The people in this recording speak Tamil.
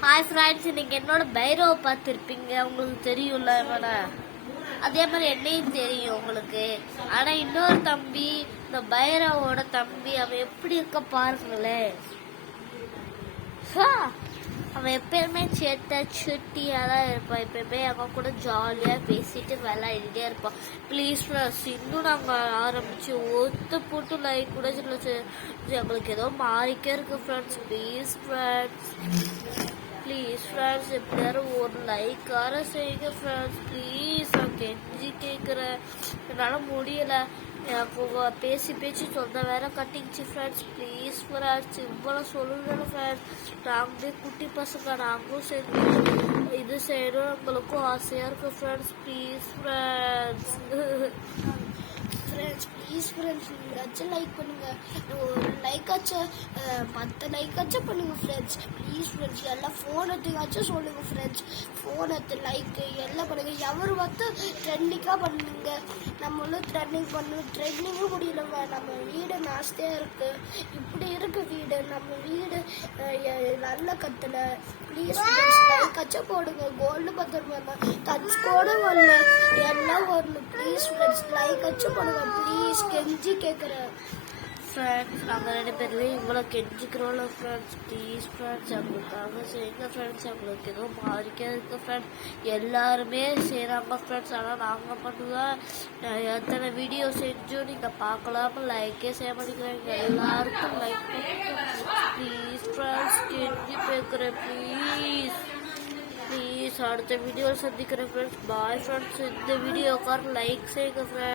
ஹாய் ஃப்ரெண்ட்ஸ், இன்னைக்கு என்னோட பைரோவை பார்த்துருப்பீங்க. உங்களுக்கு தெரியும்ல இவனை. அதே மாதிரி என்னையும் தெரியும் உங்களுக்கு. ஆனால் இன்னொரு தம்பி, இந்த பைரவோட தம்பி, அவன் எப்படி இருக்க பாருங்களேன். அவன் எப்பயுமே சுட்டியாக தான் இருப்பான். எப்பயுமே அவன் கூட ஜாலியாக பேசிட்டு விளையாடிட்டே இருப்பான். ப்ளீஸ் ஃப்ரெண்ட்ஸ், இன்னும் நாங்கள் ஆரம்பித்து ஒத்து போட்டு லைக் கூட எங்களுக்கு ஏதோ மாறிக்கே இருக்கு ஃப்ரெண்ட்ஸ். ப்ளீஸ் ஃப்ரெண்ட்ஸ், எப்படியாரும் ஒரு லைக்கார செய்யுங்க ஃப்ரெண்ட்ஸ். ப்ளீஸ், நான் கெஞ்சி கேட்குறேன். என்னால் முடியலை. எனக்கு பேசி சொந்த வேற கட்டிச்சு ஃப்ரெண்ட்ஸ். ப்ளீஸ் ஃப்ரெண்ட்ஸ், இவ்வளோ சொல்லுங்கள் ஃப்ரெண்ட்ஸ். நாங்களே குட்டி பசங்க, நாங்களும் சேர்ந்து இது செய்யணும். நம்மளுக்கும் ஆசையாக இருக்குது friends. Please friends. Friends please friends, நீங்களாச்சும் லைக் பண்ணுங்கள். ஒரு லைக்காச்சும் 10 லைக்காச்சும் பண்ணுங்கள் ஃப்ரெண்ட்ஸ். ப்ளீஸ் ஃப்ரெண்ட்ஸ், எல்லாம் ஃபோன் எடுத்துக்காச்சும் சொல்லுங்கள் ஃப்ரெண்ட்ஸ். ஃபோன் எடுத்து லைக்கு எல்லாம் பண்ணுங்கள். எவர் வந்து ட்ரெண்டிங்காக பண்ணுங்க. நம்மளும் ட்ரெண்டிங் பண்ணுவோம். ட்ரெண்டிங்கும் முடியலங்க. நம்ம வீடு நாஸ்தியாக இருக்குது. இப்படி இருக்குது வீடு. நம்ம வீடு நல்ல கட்டலை. ப்ளீஸ் ஃப்ரெண்ட்ஸ், லைக்காச்சும் போடுங்க. கோல்டு பத்திரம் வரலாம், டச் கூட வரல, எல்லாம் வரணும். ப்ளீஸ் ஃப்ரெண்ட்ஸ், லைக்காச்சும் போடுங்க. ப்ளீஸ் கெஞ்சி கேட்குறேன் ஃப்ரெண்ட்ஸ். நாங்கள் 2 பேர்லேயும் இவ்வளோ கெஞ்சிக்கிறோம்ல ஃப்ரெண்ட்ஸ். ப்ளீஸ் ஃப்ரெண்ட்ஸ், அவங்களுக்காக செய்யுங்க ஃப்ரெண்ட்ஸ். அவங்களுக்கு ஏதோ மாறிக்கே இருக்குது ஃப்ரெண்ட்ஸ். எல்லாருமே செய்கிறாங்க ஃப்ரெண்ட்ஸ். ஆனால் நாங்கள் பண்ணுவோம். எத்தனை வீடியோ செஞ்சோம் நீங்கள் பார்க்கலாம லைக்கே செய்ய மாட்டேங்கிறாங்க. எல்லாருக்கும் லைக் ப்ளீஸ் ஃப்ரெண்ட்ஸ், கெஞ்சி கேட்குறேன். ப்ளீஸ் அடுத்த வீடியோவில் சந்திக்கிறேன் ஃப்ரெண்ட்ஸ். Bye friends. இந்த வீடியோக்கார லைக் செய்யுங்க ஃப்ரெண்ட்ஸ்.